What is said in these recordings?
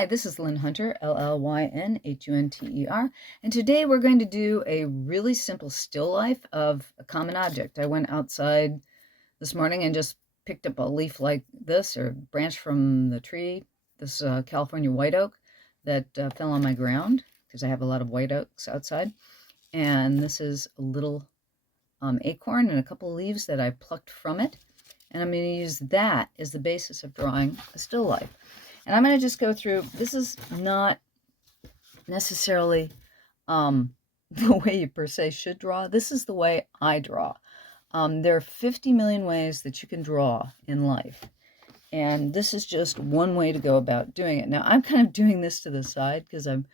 Hi, this is Llyn Hunter, Llynhunter, and today we're going to do a really simple still life of a common object. I went outside this morning and just picked up a leaf like this, or a branch from the tree, this California white oak that fell on my ground, because I have a lot of white oaks outside. And this is a little acorn and a couple of leaves that I plucked from it. And I'm going to use that as the basis of drawing a still life. And I'm going to just go through, this is not necessarily the way you per se should draw. This is the way I draw. There are 50 million ways that you can draw in life. And this is just one way to go about doing it. Now, I'm kind of doing this to the side because I'm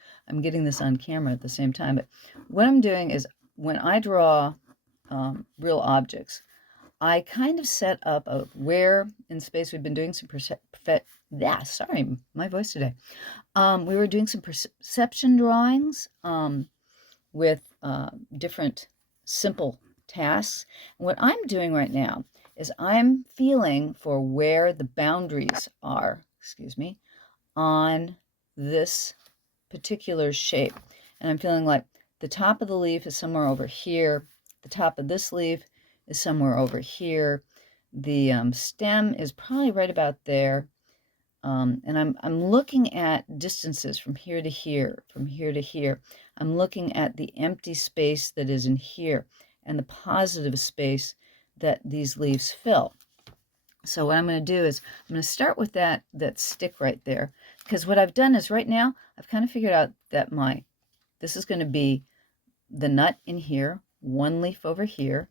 getting this on camera at the same time. But what I'm doing is when I draw real objects, I kind of set up where in space we've been doing some sorry, my voice today. We were doing some perception drawings with different simple tasks. And what I'm doing right now is I'm feeling for where the boundaries are, on this particular shape. And I'm feeling like the top of the leaf is somewhere over here. The top of this leaf is somewhere over here. The stem is probably right about there. And I'm looking at distances from here to here, from here to here. I'm looking at the empty space that is in here and the positive space that these leaves fill. So what I'm going to do is I'm going to start with that stick right there, because what I've done is right now I've kind of figured out that this is going to be the nut in here, one leaf over here,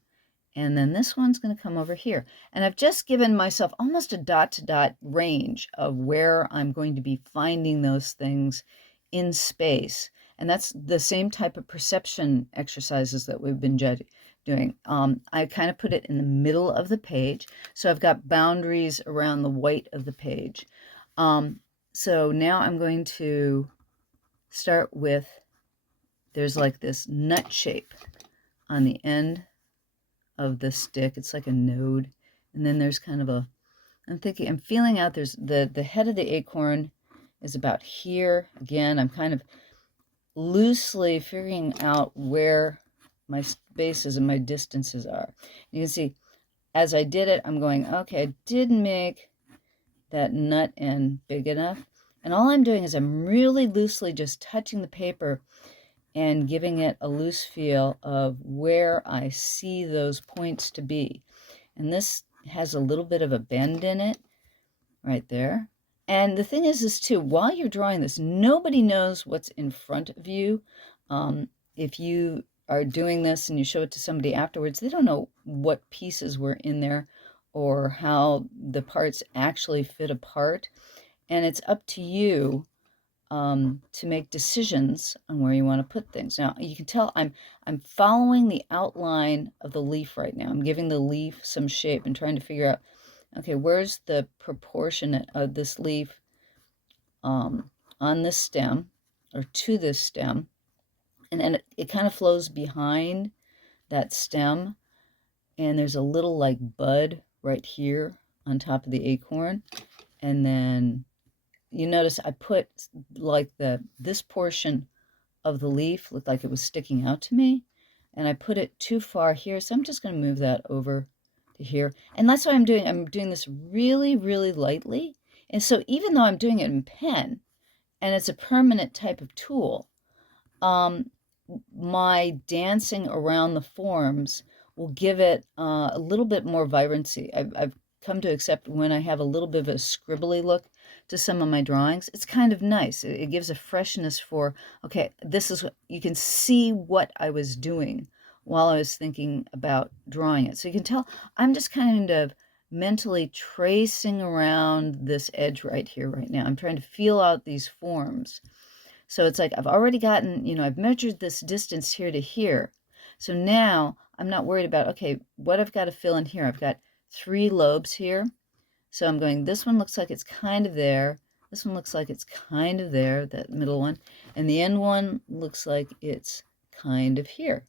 and then this one's going to come over here. And I've just given myself almost a dot-to-dot range of where I'm going to be finding those things in space. And that's the same type of perception exercises that we've been doing. I kind of put it in the middle of the page, so I've got boundaries around the white of the page. So now I'm going to start with, there's like this nut shape on the end of the stick. It's like a node, and then there's kind of I'm feeling out, there's the head of the acorn is about here. Again, I'm kind of loosely figuring out where my spaces and my distances are. You can see as I did it, I'm going, okay, I didn't make that nut end big enough, and all I'm doing is I'm really loosely just touching the paper and giving it a loose feel of where I see those points to be. And this has a little bit of a bend in it right there. And the thing is too, while you're drawing this, nobody knows what's in front of you. If you are doing this and you show it to somebody afterwards, they don't know what pieces were in there or how the parts actually fit apart. And it's up to you to make decisions on where you want to put things. Now, you can tell I'm following the outline of the leaf right now. I'm giving the leaf some shape and trying to figure out, okay, where's the proportion of this leaf on this stem, or to this stem, and then it kind of flows behind that stem, and there's a little like bud right here on top of the acorn, and then you notice I put like this portion of the leaf looked like it was sticking out to me, and I put it too far here, so I'm just going to move that over to here. And that's what I'm doing this really, really lightly. And so even though I'm doing it in pen, and it's a permanent type of tool, my dancing around the forms will give it a little bit more vibrancy. I've come to accept when I have a little bit of a scribbly look to some of my drawings, it's kind of nice. It gives a freshness for, okay, this is what you can see what I was doing while I was thinking about drawing it. So you can tell I'm just kind of mentally tracing around this edge right here, right now. I'm trying to feel out these forms. So it's like I've already gotten, I've measured this distance here to here. So now I'm not worried about, okay, what I've got to fill in here. I've got 3 lobes here. So I'm going, this one looks like it's kind of there. This one looks like it's kind of there, that middle one. And the end one looks like it's kind of here.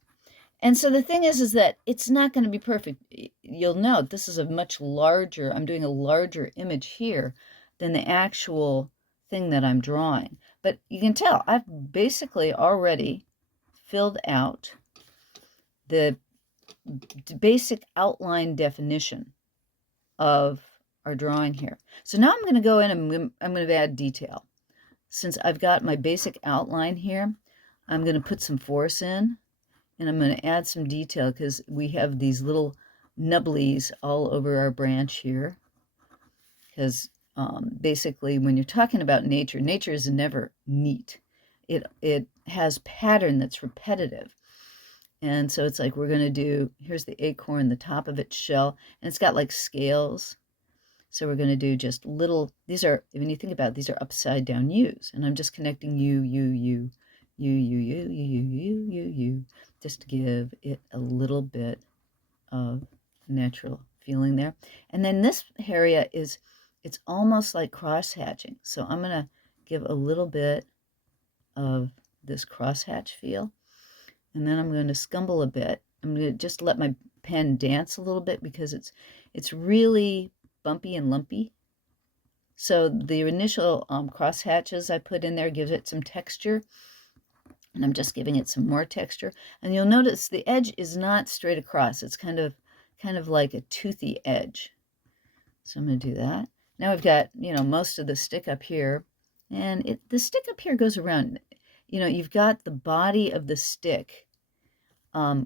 And so the thing is that it's not going to be perfect. You'll note this is a much larger, I'm doing a larger image here than the actual thing that I'm drawing. But you can tell I've basically already filled out the basic outline definition of our drawing here. So now I'm going to go in and I'm going to add detail. Since I've got my basic outline here, I'm going to put some force in, and I'm going to add some detail because we have these little nubblies all over our branch here. Because basically, when you're talking about nature, nature is never neat. It has pattern that's repetitive. And so it's like we're going to do, here's the acorn, the top of its shell, and it's got like scales. So we're going to do just little, these are, when you think about it, these are upside down U's. And I'm just connecting U, just to give it a little bit of natural feeling there. And then this area is, it's almost like cross-hatching. So I'm going to give a little bit of this cross-hatch feel. And then I'm going to scumble a bit. I'm going to just let my pen dance a little bit because it's really bumpy and lumpy. So the initial cross hatches I put in there gives it some texture. And I'm just giving it some more texture. And you'll notice the edge is not straight across. It's kind of like a toothy edge. So I'm going to do that. Now we've got, most of the stick up here. And the stick up here goes around. You've got the body of the stick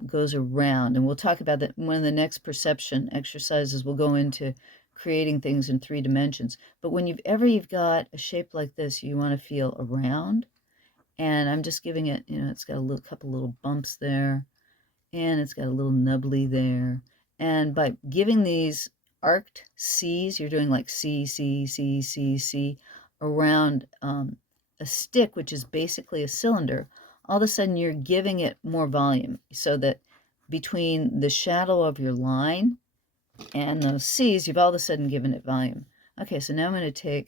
goes around, and we'll talk about that. One of the next perception exercises will go into creating things in 3 dimensions. But when you've got a shape like this, you want to feel around, and I'm just giving it, it's got a couple little bumps there, and it's got a little nubbly there, and by giving these arced C's, you're doing like C, C, C, C, C around a stick, which is basically a cylinder. All of a sudden you're giving it more volume so that between the shadow of your line and those C's, you've all of a sudden given it volume. Okay, so now I'm going to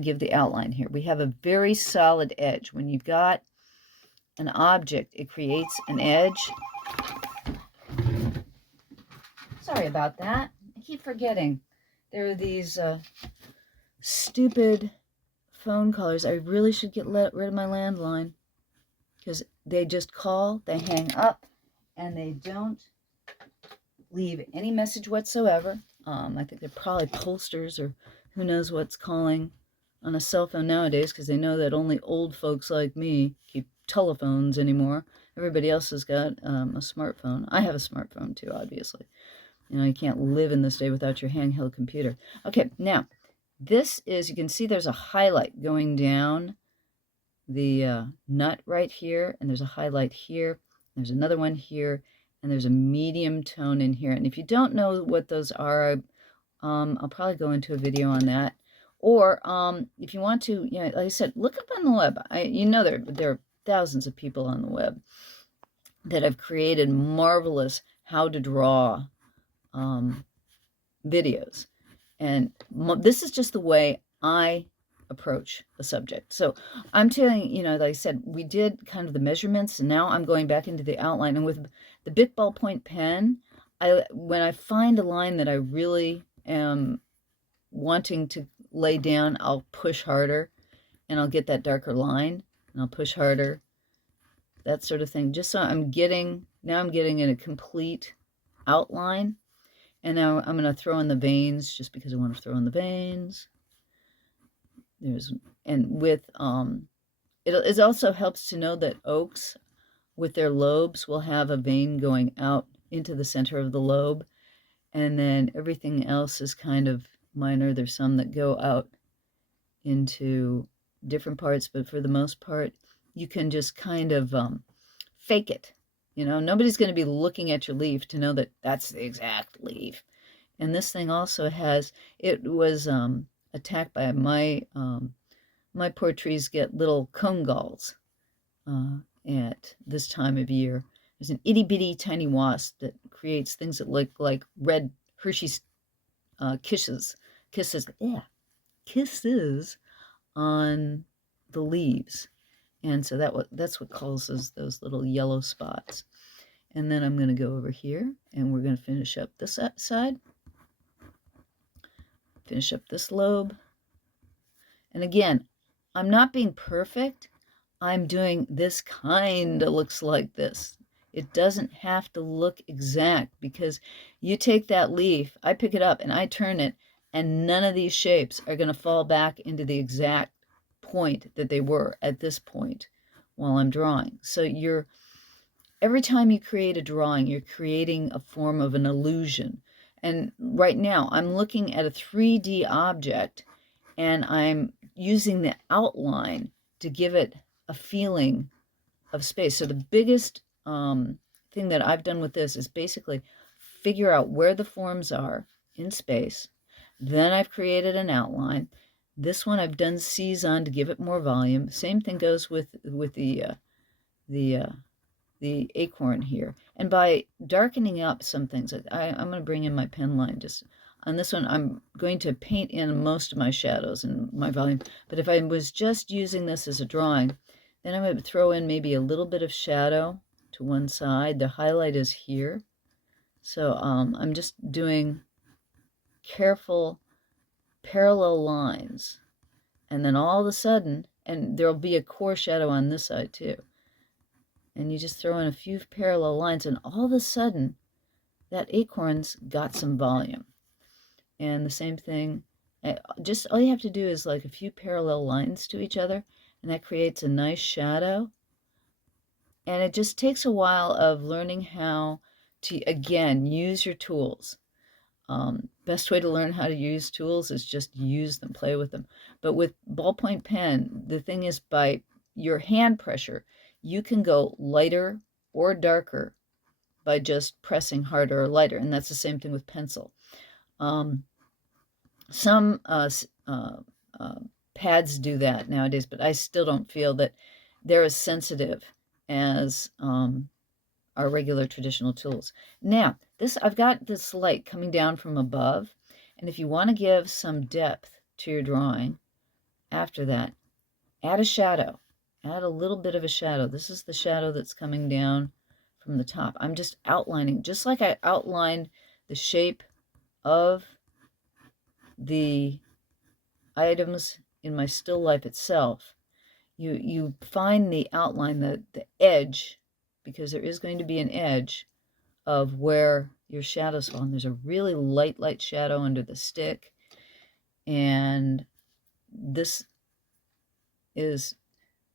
give the outline here. We have a very solid edge. When you've got an object, it creates an edge. Sorry about that. I keep forgetting. There are these stupid phone callers. I really should get rid of my landline because they just call, they hang up, and they don't leave any message whatsoever. I think they're probably pollsters or who knows what's calling on a cell phone nowadays because they know that only old folks like me keep telephones anymore. Everybody else has got a smartphone. I have a smartphone too, obviously. You can't live in this day without your handheld computer. Okay, now, this is, you can see there's a highlight going down the nut right here, and there's a highlight here, there's another one here, and there's a medium tone in here. And if you don't know what those are, I'll probably go into a video on that. Or if you want to, like I said, look up on the web. There are thousands of people on the web that have created marvelous how to draw videos. And this is just the way I approach a subject. So I'm telling you, like I said, we did kind of the measurements, and now I'm going back into the outline. And with the Bic ballpoint pen, when I find a line that I really am wanting to lay down, I'll push harder, and I'll get that darker line, and I'll push harder, that sort of thing. Just so I'm getting in a complete outline. And now I'm going to throw in the veins just because I want to throw in the veins. It also helps to know that oaks with their lobes will have a vein going out into the center of the lobe. And then everything else is kind of minor. There's some that go out into different parts, but for the most part, you can just kind of fake it. Nobody's going to be looking at your leaf to know that that's the exact leaf. And this thing also it was attacked by my poor trees get little cone galls at this time of year. There's an itty-bitty tiny wasp that creates things that look like red Hershey's kisses on the leaves. And so that's what causes those little yellow spots. And then I'm going to go over here, and we're going to finish up this side. Finish up this lobe. And again, I'm not being perfect. I'm doing this kind of looks like this. It doesn't have to look exact, because you take that leaf, I pick it up and I turn it, and none of these shapes are going to fall back into the exact point that they were at this point while I'm drawing. So every time you create a drawing, you're creating a form of an illusion. And right now I'm looking at a 3D object, and I'm using the outline to give it a feeling of space. So the biggest thing that I've done with this is basically figure out where the forms are in space. Then I've created an outline. This one I've done C's on to give it more volume. Same thing goes with the acorn here. And by darkening up some things, I'm going to bring in my pen line. Just on this one, I'm going to paint in most of my shadows and my volume. But if I was just using this as a drawing, then I'm going to throw in maybe a little bit of shadow to one side. The highlight is here. So I'm just doing careful parallel lines. And then all of a sudden, and there'll be a core shadow on this side too. And you just throw in a few parallel lines, and all of a sudden, that acorn's got some volume. And the same thing, just all you have to do is like a few parallel lines to each other, and that creates a nice shadow. And it just takes a while of learning how to, again, use your tools. Best way to learn how to use tools is just use them, play with them. But with ballpoint pen, the thing is, by your hand pressure, you can go lighter or darker by just pressing harder or lighter. And that's the same thing with pencil. Some pads do that nowadays, but I still don't feel that they're as sensitive as our regular traditional tools. Now, I've got this light coming down from above, and if you want to give some depth to your drawing after that, add a shadow. Add a little bit of a shadow. This is the shadow that's coming down from the top. I'm just outlining, just like I outlined the shape of the items in my still life itself. You find the outline, the edge, because there is going to be an edge of where your shadows fall. And there's a really light shadow under the stick. And this is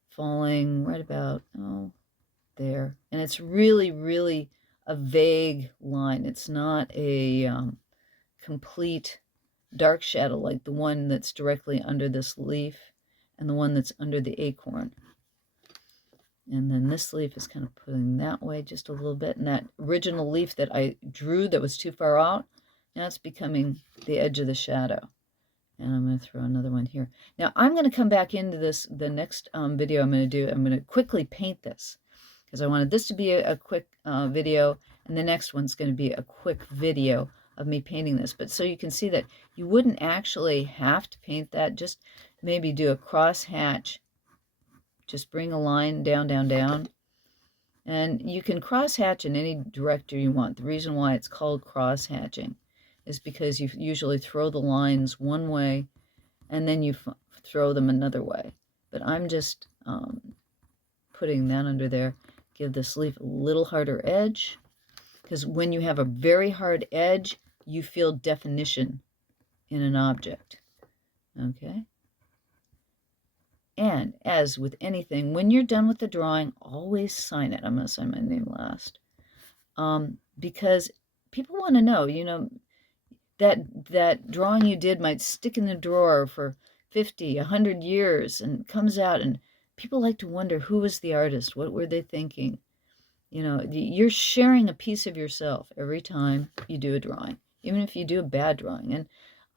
falling right about, there. And it's really a vague line. It's not a complete dark shadow like the one that's directly under this leaf and the one that's under the acorn. And then this leaf is kind of pulling that way just a little bit. And that original leaf that I drew that was too far out, now it's becoming the edge of the shadow. And I'm going to throw another one here. Now I'm going to come back into this, the next video I'm going to do. I'm going to quickly paint this, because I wanted this to be a quick video, and the next one's going to be a quick video of me painting this. But so you can see that you wouldn't actually have to paint that. Just maybe do a cross hatch. Just bring a line down. And you can cross hatch in any direction you want. The reason why it's called cross hatching is because you usually throw the lines one way and then you throw them another way. But I'm just putting that under there. Give this leaf a little harder edge, because when you have a very hard edge, you feel definition in an object. Okay? And as with anything, when you're done with the drawing, always sign it. I'm going to sign my name last. Because people want to know, that drawing you did might stick in the drawer for 50, 100 years and comes out, and people like to wonder, who was the artist? What were they thinking? You're sharing a piece of yourself every time you do a drawing, even if you do a bad drawing. And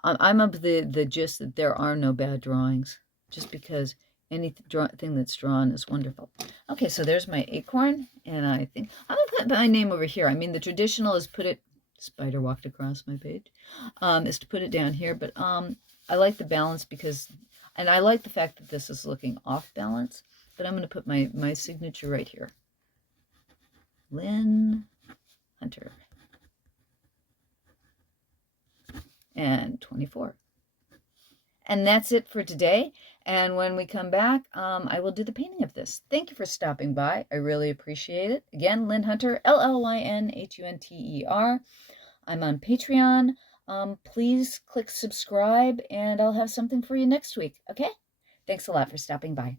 I'm of the gist that there are no bad drawings, just because anything that's drawn is wonderful. Okay, so there's my acorn, and I think I'm going to put my name over here. I mean, the traditional is spider walked across my page, is to put it down here, but I like the balance and I like the fact that this is looking off balance, but I'm going to put my signature right here. Llyn Hunter. And 24. And that's it for today. And when we come back, I will do the painting of this. Thank you for stopping by. I really appreciate it. Again, Llyn Hunter, LLYNHUNTER. I'm on Patreon. Please click subscribe, and I'll have something for you next week. Okay? Thanks a lot for stopping by.